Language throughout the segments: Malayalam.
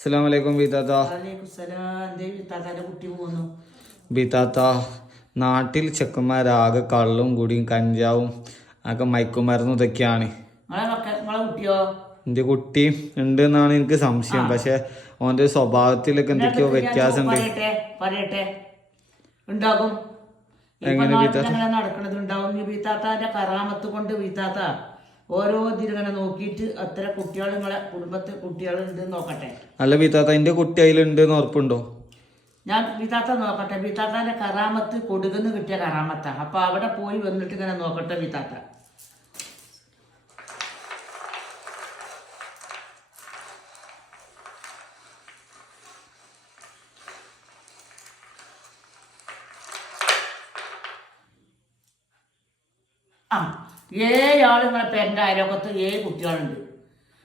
അസ്സലാമലൈക്കും ബീതാത്ത. ബീതാത്ത, നാട്ടിൽ ചെക്കന്മാരാകെ കള്ളും കുടിയും കഞ്ചാവും ഒക്കെ മയക്കുമരുന്നും ഇതൊക്കെയാണ്. എന്റെ കുട്ടി ഉണ്ട് എന്നാണ് എനിക്ക് സംശയം. പക്ഷെ ഓന്റെ സ്വഭാവത്തിലൊക്കെ എന്തൊക്കെയോ വ്യത്യാസം ഉണ്ടാകും. എങ്ങനെ നടക്കണതുണ്ടാവും. ബീത്താത്താന്റെ കറാമത്ത് കൊണ്ട് ബീത്താത്ത ഓരോ ഇതിലിങ്ങനെ നോക്കിയിട്ട് അത്ര കുട്ടികൾ നിങ്ങളെ കുടുംബത്തിൽ കുട്ടികളുണ്ട് നോക്കട്ടെ. അല്ല ബീത്താത്ത, എന്റെ കുട്ടി അതിലുണ്ട് ഉറപ്പുണ്ടോ? ഞാൻ ബീത്താത്ത നോക്കട്ടെ. ബീത്താത്താന്റെ കറാമത്ത് കൊടുകുന്ന് കിട്ടിയ കറാമത്താ. അപ്പൊ അവിടെ പോയി വന്നിട്ട് ഇങ്ങനെ നോക്കട്ടെ ബീത്താത്ത. ആ 7 ആളുകളെ പേരിൻ്റെ അയലോകത്ത് 7 കുട്ടികളുണ്ട്.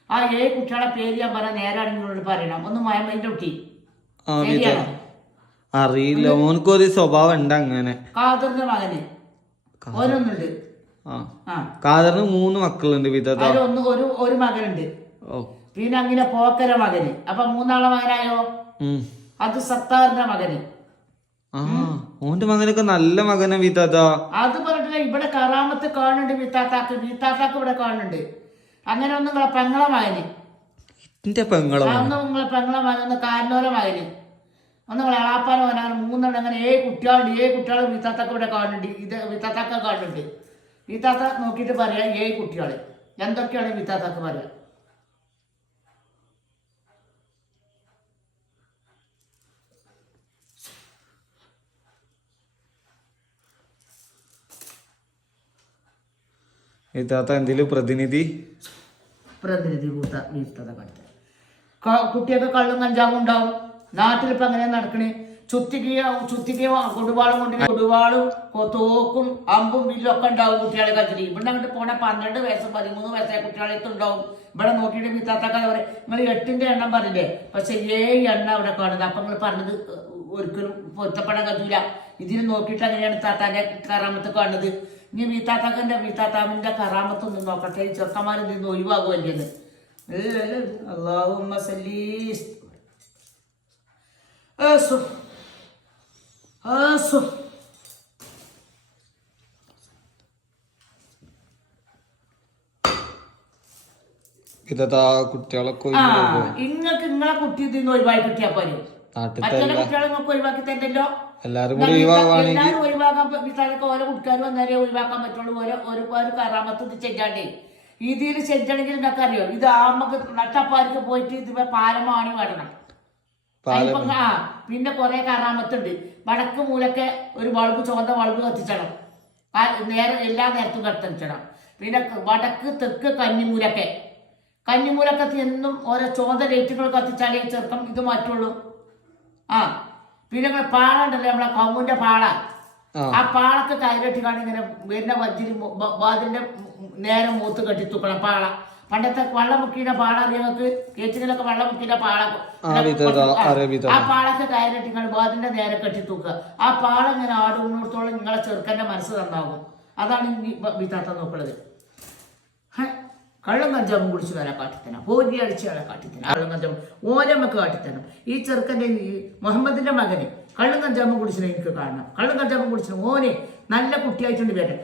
ആ 7 കുട്ടികളെ പേര് ഞാൻ പറഞ്ഞാൽ നേരാണ് നിങ്ങളോട് പറയണം. ഒന്ന് മയമ്മന്റെ കുട്ടി അറിയില്ല, ഓനക്കൊരു സ്വഭാവം ഉണ്ട് അങ്ങനെ. കാദറിന്റെ മകന് ഓരോന്നുണ്ട്. കാദറിന് 3 മക്കളുണ്ട്. ഒരു മകനുണ്ട്. പിന്നെ അങ്ങനെ പോക്കര മകന്. അപ്പൊ 3 മകനായോ? അത് സത്താറിന്റെ മകന്. ഓന്റെ മകനൊക്കെ നല്ല മകനാ ബീത്താത്ത. അത് പറഞ്ഞിട്ടില്ല, ഇവിടെ കറാമത്ത് കാണുന്നുണ്ട് ബീത്താത്താക്ക്. ബീത്താത്താക്ക് ഇവിടെ കാണുന്നുണ്ട്. അങ്ങനെ ഒന്ന് നിങ്ങളെ പെങ്ങളെ മകന്, എന്റെ പെങ്ങളെ ഒന്ന് നിങ്ങളെ പെങ്ങളെ മകൻ, ഒന്ന് കാരണോല മകന്, ഒന്ന് നിങ്ങളെ എളാപ്പാന മകനാണ്. 3 അങ്ങനെ 7 കുട്ടികളുണ്ട്. 7 കുട്ടികൾ ബീത്താത്താക്ക് ഇവിടെ കാണുന്നുണ്ട്. ഇത് ബീത്താത്താക്ക കാണുന്നുണ്ട്. ബീത്താത്ത നോക്കിയിട്ട് പറയാം 7 കുട്ടികൾ എന്തൊക്കെയാണ് ബീത്താത്താക്ക് പറയാം. എന്തെങ്കിലും പ്രതിനിധി കുട്ടിയൊക്കെ കള്ളും കഞ്ചാവും ഉണ്ടാവും. നാട്ടിലിപ്പോ അങ്ങനെ നടക്കണേ. ചുറ്റിക്ക് കൊടുവാളും കൊണ്ട് കൊടുവാളും തോക്കും അമ്പും വില്ലും ഒക്കെ ഉണ്ടാവും കുട്ടികളെ കച്ചിരി. ഇവിടെ അങ്ങോട്ട് പോണ 12 വയസ്സ് 13 വയസ്സായ കുട്ടികളെടുത്ത് ഉണ്ടാവും. ഇവിടെ നോക്കിയിട്ട് ബീത്താത്താക്ക പറയും നിങ്ങൾ 8ന്റെ എണ്ണം പറഞ്ഞില്ലേ, പക്ഷെ 7 എണ്ണം അവിടെ കാണുന്നത്. അപ്പൊ നിങ്ങൾ പറഞ്ഞത് ഒരിക്കലും പൊരുത്തപ്പെടാൻ കഴിയൂല. ഇതിന് നോക്കിയിട്ട് അങ്ങനെയാണ് താത്താന്റെ കറാമത്ത് കാണുന്നത്. ഇനി ബീത്താത്താമിന്റെ കറാമത്തൊന്നും നോക്കട്ടെ. ഈ ചെറുക്കന്മാരിൽ നിന്ന് ഒഴിവാകുമല്ലേന്ന്. അല്ലാഹുമ്മ സല്ലി കുട്ടികളൊക്കെ ഇങ്ങക്ക് നിങ്ങളെ കുട്ടി ഇതിന്ന് ഒഴിവായി കിട്ടിയാ പോലും മറ്റുള്ള കുട്ടികളെ നിങ്ങൾക്ക് ഒഴിവാക്കി തരണ്ടല്ലോ. എല്ലാരും ഒഴിവാക്കാൻ വിത്താനൊക്കെ ഓരോ കുട്ടിക്കാർ വന്നാലേ ഒഴിവാക്കാൻ പറ്റുള്ളൂ. ഒരു കറാമത്ത് ചെല്ലാണ്ടേ ഇതിൽ ചെല്ലണമെങ്കിൽ നിങ്ങൾക്ക് അറിയോ, ഇത് ആമക്ക് നട്ടപ്പാർക്ക് പോയിട്ട് ഇത് പാലമാണി വേടണം. പിന്നെ കുറെ കറാമത്തുണ്ട്. വടക്ക് മൂലൊക്കെ ഒരു ബൾബ്, ചുവന്ന ബൾബ് കത്തിച്ചണം. എല്ലാ നേരത്തും കത്തിച്ചണം. പിന്നെ വടക്ക് തെക്ക് കന്നിമൂലൊക്കെ എന്നും ഓരോ ചുവന്ന ലൈറ്റുകൾ കത്തിച്ചാലേ ചെറുക്കം ഇത് മാറ്റുള്ളൂ. പിന്നെ പാള ഉണ്ടല്ലോ, നമ്മളെ കവുങ്ങിന്റെ പാള. ആ പാളക്ക് കയറിട്ടിക്കാണ് ഇങ്ങനെ വരുന്ന വജ്ജില് വാതിന്റെ നേരെ മൂത്ത് കെട്ടി തൂക്കണം പാള. പണ്ടത്തെ വെള്ളം മുക്കിയുടെ പാള അറിയാങ്ങൾക്ക് കേച്ചിലൊക്കെ വെള്ളം മുക്കിയുടെ പാള. ആ പാളക്ക് കയറിട്ടിക്കാണ് വാതിന്റെ നേരെ കെട്ടി തൂക്കുക. ആ പാള ഇങ്ങനെ ആടുന്നിടത്തോളം നിങ്ങളെ ചെറുക്കന്റെ മനസ്സ് നന്നാകും. അതാണ് ബീത്താത്ത നോക്കുന്നത്. കള്ളം കഞ്ചാവും കുടിച്ച് വരാൻ കാട്ടിത്തരണം, പോരി അടിച്ച് വരാൻ കാട്ടിത്തരണം, കള്ളം കഞ്ചാവും ഓരമ്മക്ക് കാട്ടിത്തരണം. ഈ ചെറുക്കൻ്റെ മുഹമ്മദിന്റെ മകന് കള്ളം കഞ്ചാവും കുടിച്ചിട്ട് എനിക്ക് കാണണം. കള്ളം കഞ്ചാവും കുടിച്ചിട്ട് ഓനെ നല്ല കുട്ടിയായിട്ടുണ്ട് വേട്ടെ.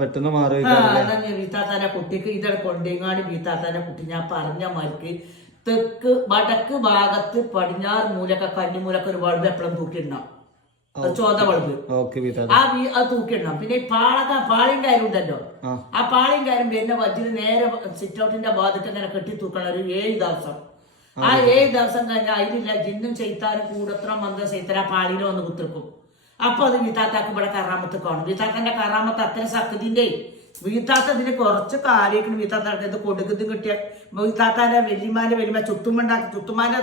പെട്ടെന്ന് മാറി ബീത്താത്താന്റെ കുട്ടിക്ക് ഇതേ കൊണ്ടേങ്ങാടി ബീത്താത്താന്റെ കുട്ടി ഞാൻ പറഞ്ഞ മാർക്ക് തെക്ക് വടക്ക് ഭാഗത്ത് പടിഞ്ഞാറ് മൂലൊക്കെ കന്നിമൂലൊക്കെ ഒരു ബൾബ് എപ്പോഴും തൂക്കിയിടണം. ചോദ ബൾബ് അത് തൂക്കിയിടണം. പിന്നെ ഈ പാളിയും കാര്യം ഉണ്ടല്ലോ, ആ പാളിയും കാര്യം വരുന്ന വജ്ജിന് നേരെ സിറ്റ് ഔട്ടിന്റെ ഭാഗത്ത് ഇങ്ങനെ കെട്ടി തൂക്കണം ഒരു 7 ദിവസം. ആ 7 ദിവസം കഴിഞ്ഞാൽ അതിലില്ല ജിന്നും ചെയ്ത്താനും കൂടത്ര മന്ദ ചെയ്ത്താൻ ആ പാളിയിൽ വന്ന് കുത്തിർക്കും. അപ്പൊ അത് ബീത്താത്താക്ക് ഇവിടെ കറാമത്ത് കാണും. ബീത്താത്തന്റെ കറാമത്ത് അത്ര സക്കതിന്റെ വീത്താത്ത ഇതിന് കുറച്ച് കാര്യമാക്കണം. വീത്താത്ത ഇത് കൊടുക്കുന്നത് കിട്ടിയ വീത്താത്താന്റെ വല്യമാന്റെ ചുത്തുമാന്റെ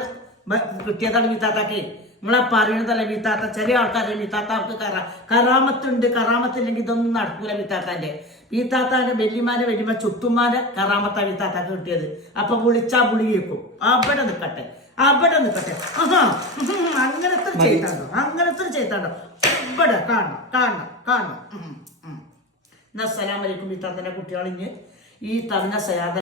കിട്ടിയതാണ് വീത്താത്താക്ക്. നിങ്ങളെ പറയുന്നതല്ല വീത്താത്ത. ചെറിയ ആൾക്കാരെ വീത്താത്താർക്ക് കറാമത്തുണ്ട്. കറാമത്തില്ലെങ്കിൽ ഇതൊന്നും നടക്കൂല വീത്താത്താന്റെ. വീത്താത്താന്റെ വെല്ലിമാരെ ചുത്തുമാരെ കറാമത്താ വീത്താത്താക്ക് കിട്ടിയത്. അപ്പൊ വിളിച്ചാ വിളി കേൾക്കും. അവിടെ നിൽക്കട്ടെ. ആഹാ, അങ്ങനത്തെ ചെയ്താണ്ടോ ഇവിടെ കാണണം. എന്നാ അസ്സലാമു അലൈക്കും. വീത്താത്തന്റെ കുട്ടികളിഞ്ഞ് ഈ തന്ന സയാദ